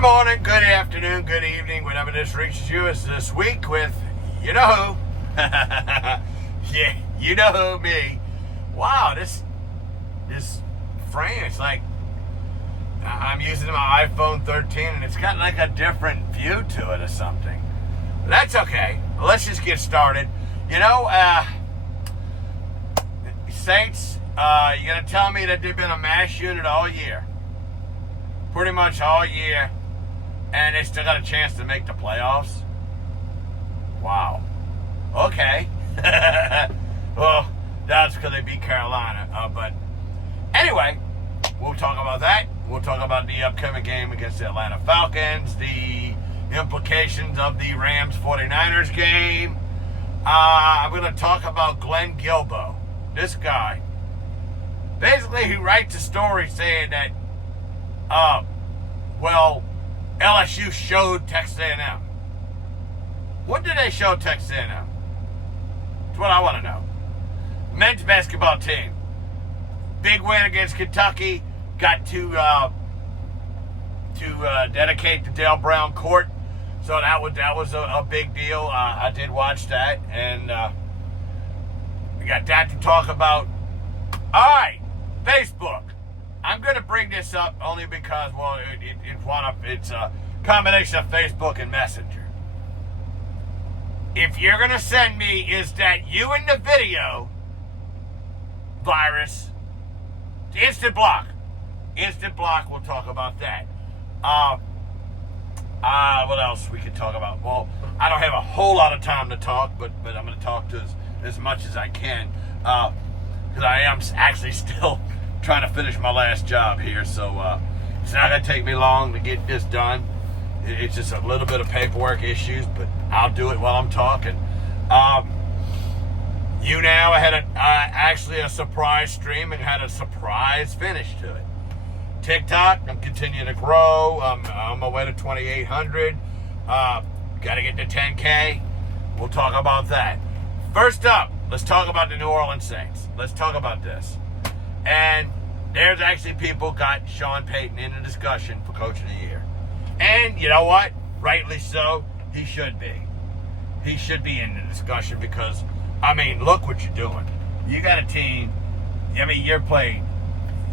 Good morning, good afternoon, good evening, whenever this reaches you. It's this week with, you know who. Yeah, you know who, me. Wow, this frame, it's like, I'm using my iPhone 13 and it's got like a different view to it or something. But that's okay. Let's just get started. You know, Saints, you're going to tell me that they've been a mash unit all year. Pretty much all year. And they still got a chance to make the playoffs? Wow. Okay. Well, that's because they beat Carolina. But anyway, we'll talk about that. We'll talk about the upcoming game against the Atlanta Falcons, the implications of the Rams-49ers game. I'm going to talk about Glenn Guilbeau. This guy. Basically, he writes a story saying that, LSU showed Texas A&M. What did they show Texas A&M? That's what I want to know. Men's basketball team. Big win against Kentucky. Got to dedicate the Dale Brown Court. So that was a big deal. I did watch that. And we got that to talk about. All right, Facebook. I'm going to bring this up only because, it's a combination of Facebook and Messenger. If you're going to send me, is that you in the video virus, instant block. Instant block, we'll talk about that. What else we could talk about? Well, I don't have a whole lot of time to talk, but I'm going to talk to as much as I can. Because I am actually still trying to finish my last job here, so it's not going to take me long to get this done. It's just a little bit of paperwork issues, but I'll do it while I'm talking. I had actually a surprise stream and had a surprise finish to it. TikTok, I'm continuing to grow. I'm on my way to 2,800. Got to get to 10K. We'll talk about that. First up, let's talk about the New Orleans Saints. Let's talk about this. And there's actually people got Sean Payton in a discussion for Coach of the Year. And you know what? Rightly so. He should be. He should be in the discussion because, look what you're doing. You got a team, you're playing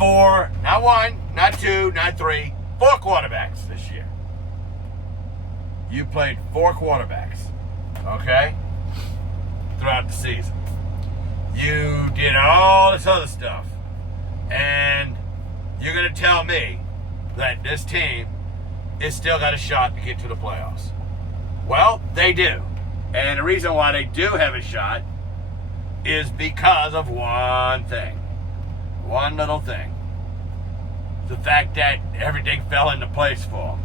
4, not 1, not 2, not 3, 4 quarterbacks this year. You played 4 quarterbacks, okay? Throughout the season. You did all this other stuff. And you're going to tell me that this team is still got a shot to get to the playoffs. Well, they do. And the reason why they do have a shot is because of one thing. One little thing. The fact that everything fell into place for them.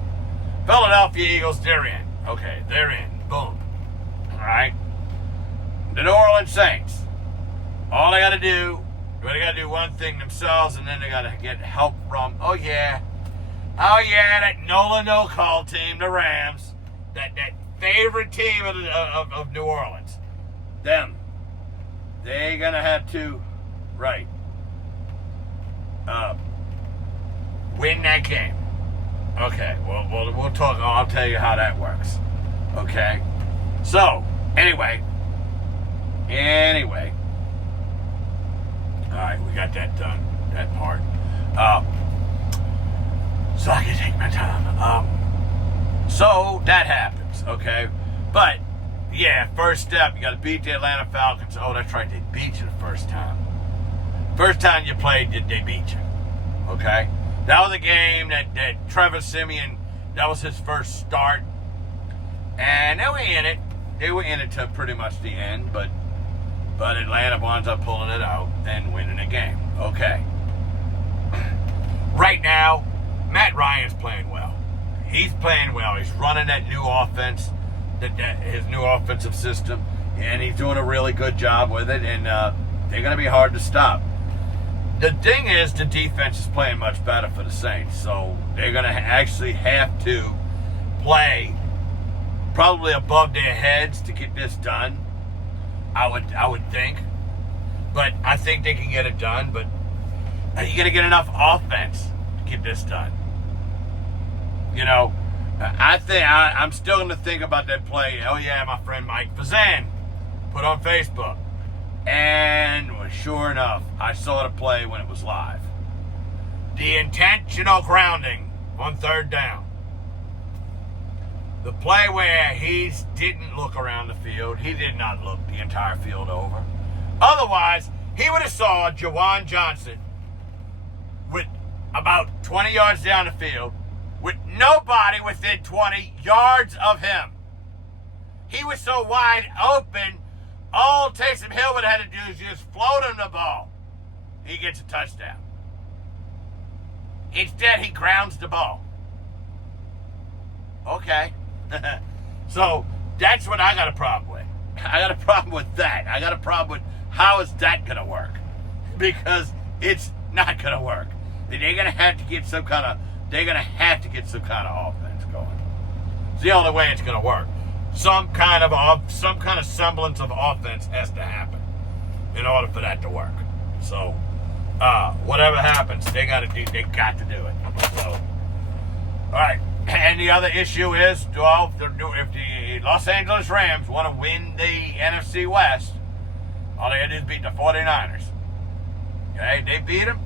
Philadelphia Eagles, they're in. Okay, they're in. Boom. All right? The New Orleans Saints. All they got to do, they got to do one thing themselves, and then they got to get help from, that no-call team, the Rams, that favorite team of New Orleans. Them. They're going to have to, win that game. Okay, well, we'll talk. I'll tell you how that works. Okay? So, anyway. All right, we got that done, that part. So I can take my time. So that happens, okay? But, first step, you got to beat the Atlanta Falcons. Oh, that's right, they beat you the first time. First time you played, they beat you, okay? That was a game that Trevor Siemian, that was his first start. And they were in it. They were in it to pretty much the end, but Atlanta winds up pulling it out and winning the game. Okay. Right now, Matt Ryan's playing well. He's playing well. He's running that new offense, his new offensive system, and he's doing a really good job with it, and they're going to be hard to stop. The thing is, the defense is playing much better for the Saints, so they're going to actually have to play probably above their heads to get this done. I would think. But I think they can get it done. But you got to get enough offense to get this done. You know, I'm still going to think about that play. Oh yeah, my friend Mike Fazan put on Facebook. And sure enough, I saw the play when it was live. The intentional grounding on third down. The play where he didn't look around the field. He did not look the entire field over. Otherwise, he would have saw Jawan Johnson with about 20 yards down the field with nobody within 20 yards of him. He was so wide open, all Taysom Hill would have had to do is just float him the ball. He gets a touchdown. Instead, he grounds the ball. Okay. So, that's what I got a problem with. I got a problem with that. I got a problem with how is that going to work? Because it's not going to work. They're going to have to get some kind of offense going. It's the only way it's going to work. Some kind of semblance of offense has to happen in order for that to work. So, whatever happens, they got to do it. So, all right. And the other issue is, if the Los Angeles Rams want to win the NFC West, all they got to do is beat the 49ers. Okay, they beat them.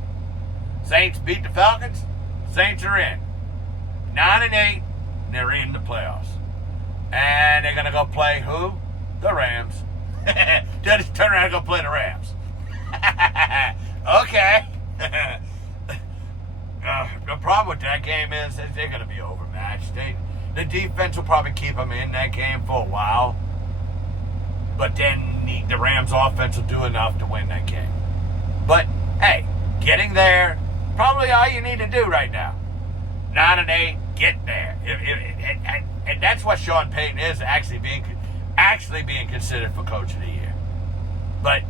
Saints beat the Falcons. Saints are in. 9-8, and they're in the playoffs. And they're going to go play who? The Rams. They'll just turn around and go play the Rams. Okay. The problem with that game is they're going to be overmatched. The defense will probably keep them in that game for a while. But then the Rams offense will do enough to win that game. But, hey, getting there, probably all you need to do right now. 9-8, get there. And that's what Sean Payton is actually being considered for Coach of the Year. But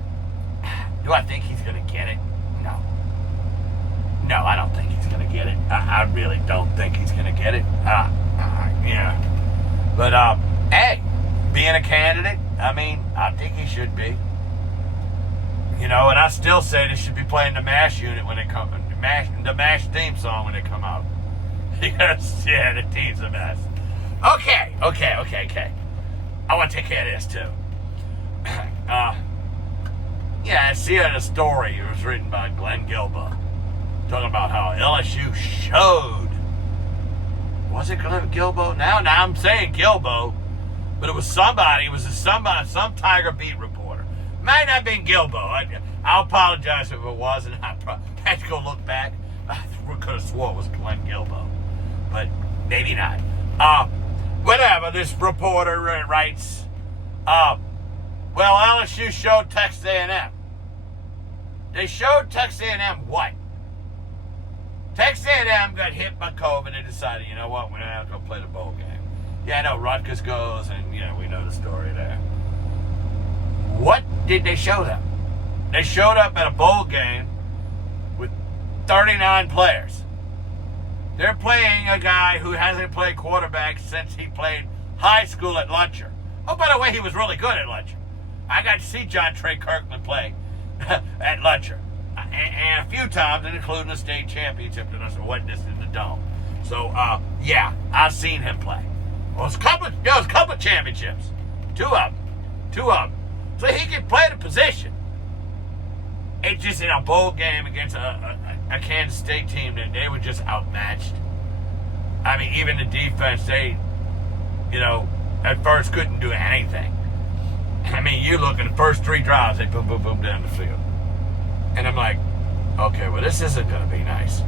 do I think he's going to get it? No, I don't think he's going to get it. I really don't think he's going to get it. Yeah. But, hey, being a candidate, I think he should be. And I still say they should be playing the MASH unit when they come, the MASH theme song when they come out. Because, yeah, the team's a mess. Okay. I want to take care of this, too. I see the story. It was written by Glenn Guilbeau. Talking about how LSU showed. Was it Glenn Guilbeau? Now I'm saying Guilbeau. But it was somebody. It was some Tiger Beat reporter. Might not have been Guilbeau. I'll apologize if it was. And I had to go look back. I could have swore it was Glenn Guilbeau. But maybe not. Whatever, this reporter writes, LSU showed Texas A&M. They showed Texas A&M what? Texas A&M got hit by COVID and decided, you know what, we're not going to play the bowl game. Yeah, I know, Rutgers goes, and, we know the story there. What did they show them? They showed up at a bowl game with 39 players. They're playing a guy who hasn't played quarterback since he played high school at Lutcher. Oh, by the way, he was really good at Lutcher. I got to see John Trey Kirkland play at Lutcher. And a few times, including the state championship that I witnessed in the Dome. So, I've seen him play. Well, it was a couple of championships. Two of them. So he can play the position. It's just in a bowl game against a Kansas State team that they were just outmatched. Even the defense, they, at first couldn't do anything. You look at the first three drives, they boom, boom, boom down the field. And I'm like, okay, well, this isn't going to be nice.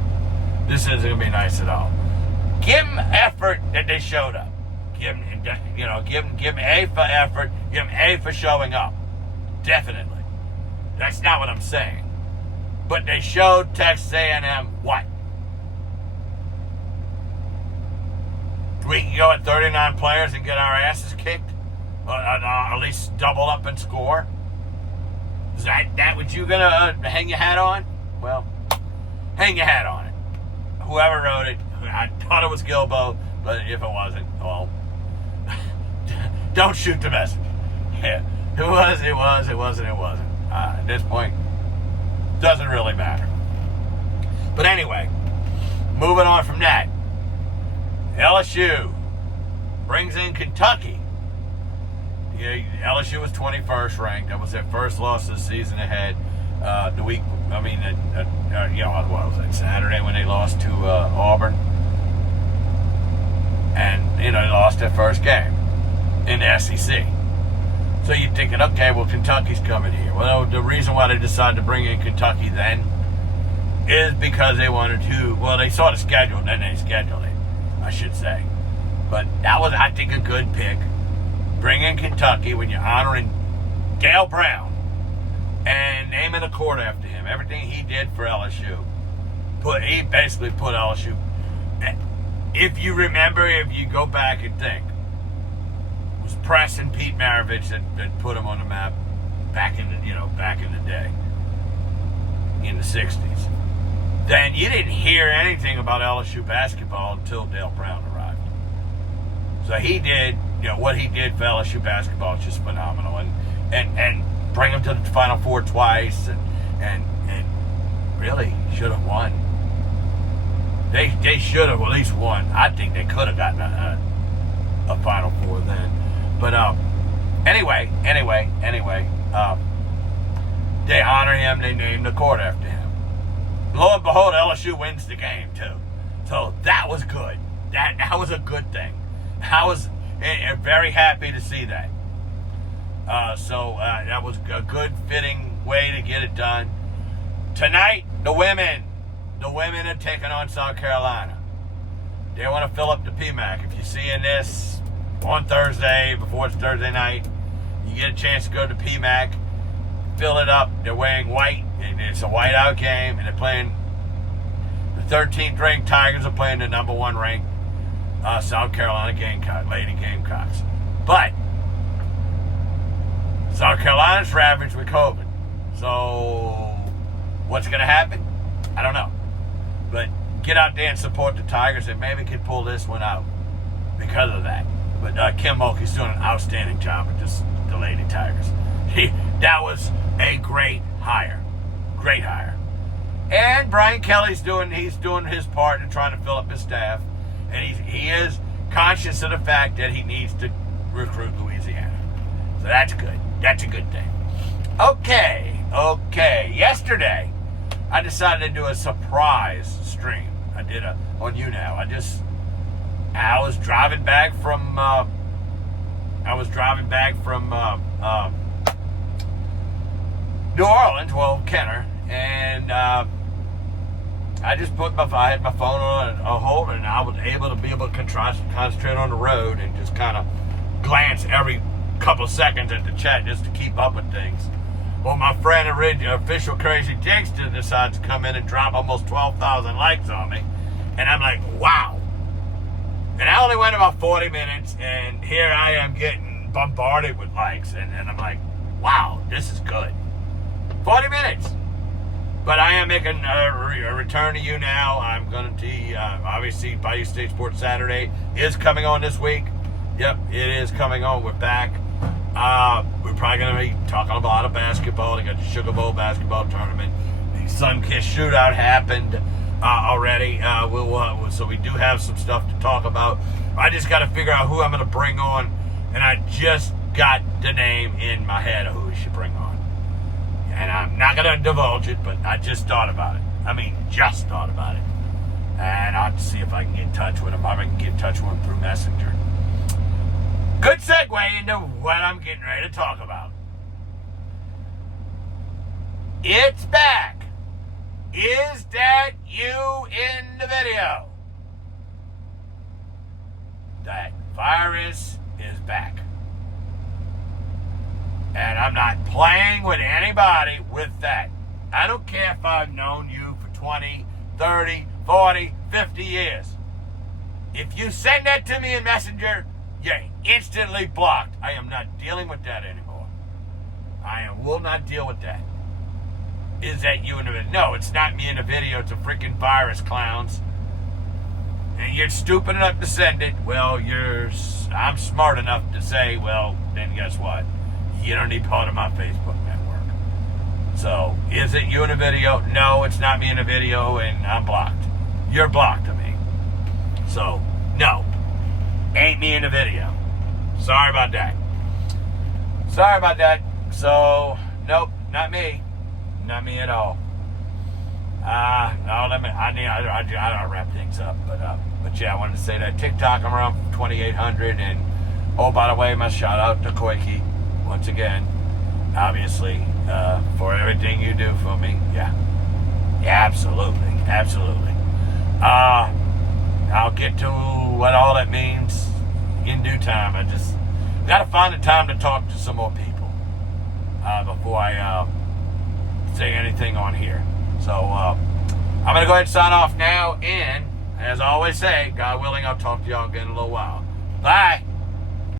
This isn't going to be nice at all. Give them effort that they showed up. Give them A for effort. Give them A for showing up. Definitely. That's not what I'm saying. But they showed Texas A&M what? We can go at 39 players and get our asses kicked? Or at least double up and score? Is that what you're going to hang your hat on? Well, hang your hat on it. Whoever wrote it, I thought it was Guilbeau, but if it wasn't, well, don't shoot the messenger. Yeah, it was, it wasn't. At this point, doesn't really matter. But anyway, moving on from that, LSU brings in Kentucky. Yeah, LSU was 21st ranked. That was their first loss of the season ahead. What was it, Saturday when they lost to Auburn? And, they lost their first game in the SEC. So you're thinking, okay, well, Kentucky's coming here. Well, the reason why they decided to bring in Kentucky then is because they wanted to, they saw the schedule, and then they scheduled it, I should say. But that was, I think, a good pick. Bring in Kentucky when you're honoring Dale Brown and naming a court after him. Everything he did for LSU. He basically put LSU. If you remember, if you go back and think, it was Press and Pete Maravich that put him on the map back in the day, in the 60s. Then you didn't hear anything about LSU basketball until Dale Brown arrived. So he did, what he did for LSU basketball is just phenomenal. And bring them to the Final Four twice and really should have won. They should have at least won. I think they could have gotten a Final Four then. But anyway, they honor him. They name the court after him. Lo and behold, LSU wins the game too. So that was good. That was a good thing. I was very happy to see that. So that was a good, fitting way to get it done. Tonight, the women are taking on South Carolina. They want to fill up the PMAC. If you're seeing this on Thursday, before it's Thursday night, you get a chance to go to the PMAC, fill it up. They're wearing white, and it's a whiteout game, and they're playing the 13th ranked Tigers are playing the number 1 ranked South Carolina Lady Gamecocks. But South Carolina's ravaged with COVID. So what's going to happen? I don't know. But get out there and support the Tigers and maybe could pull this one out because of that. But Kim Mulkey's doing an outstanding job with the Lady Tigers. That was a great hire. Great hire. And Brian Kelly's doing his part in trying to fill up his staff. And he is conscious of the fact that he needs to recruit Louisiana. So that's good. That's a good thing. Okay. Yesterday, I decided to do a surprise stream. I did on YouNow. I was driving back from New Orleans, Kenner, and I had my phone on a hold, and I was able to concentrate on the road and just kind of glance every couple of seconds at the chat just to keep up with things. Well, my friend Official Crazy Dinkster decides to come in and drop almost 12,000 likes on me, and I'm like, wow. And I only went about 40 minutes, and here I am getting bombarded with likes, and I'm like, wow, this is good. 40 minutes. But I am making a return to you now. I'm going to, obviously, Bayou State Sports Saturday is coming on this week. Yep, it is coming on. We're back. We're probably going to be talking a lot of basketball. They got the Sugar Bowl basketball tournament. The Sun-Kissed Shootout happened already. So we do have some stuff to talk about. I just got to figure out who I'm going to bring on. And I just got the name in my head of who we should bring on. And I'm not going to divulge it, but I just thought about it. Just thought about it. And I'll see if I can get in touch with him. I can get in touch with him through Messenger. Good segue into what I'm getting ready to talk about. It's back. Is that you in the video? That virus is back. And I'm not playing with anybody with that. I don't care if I've known you for 20, 30, 40, 50 years. If you send that to me in Messenger, you're instantly blocked. I am not dealing with that anymore. Will not deal with that. Is that you in the video? No, it's not me in the video. It's a freaking virus, clowns. And you're stupid enough to send it. Well, I'm smart enough to say, well, then guess what? You don't need part of my Facebook network. So, is it you in a video? No, it's not me in a video, and I'm blocked. You're blocked to me. So, no. Ain't me in the video. Sorry about that. Sorry about that. So, nope, not me. Not me at all. No, I don't wrap things up, but yeah, I wanted to say that TikTok, I'm around 2,800, and oh, by the way, my shout out to Koiki once again, obviously, for everything you do for me. Yeah, absolutely. I'll get to what all that means in due time. I just got to find the time to talk to some more people before I say anything on here. So I'm going to go ahead and sign off now. And as I always say, God willing, I'll talk to y'all again in a little while. Bye.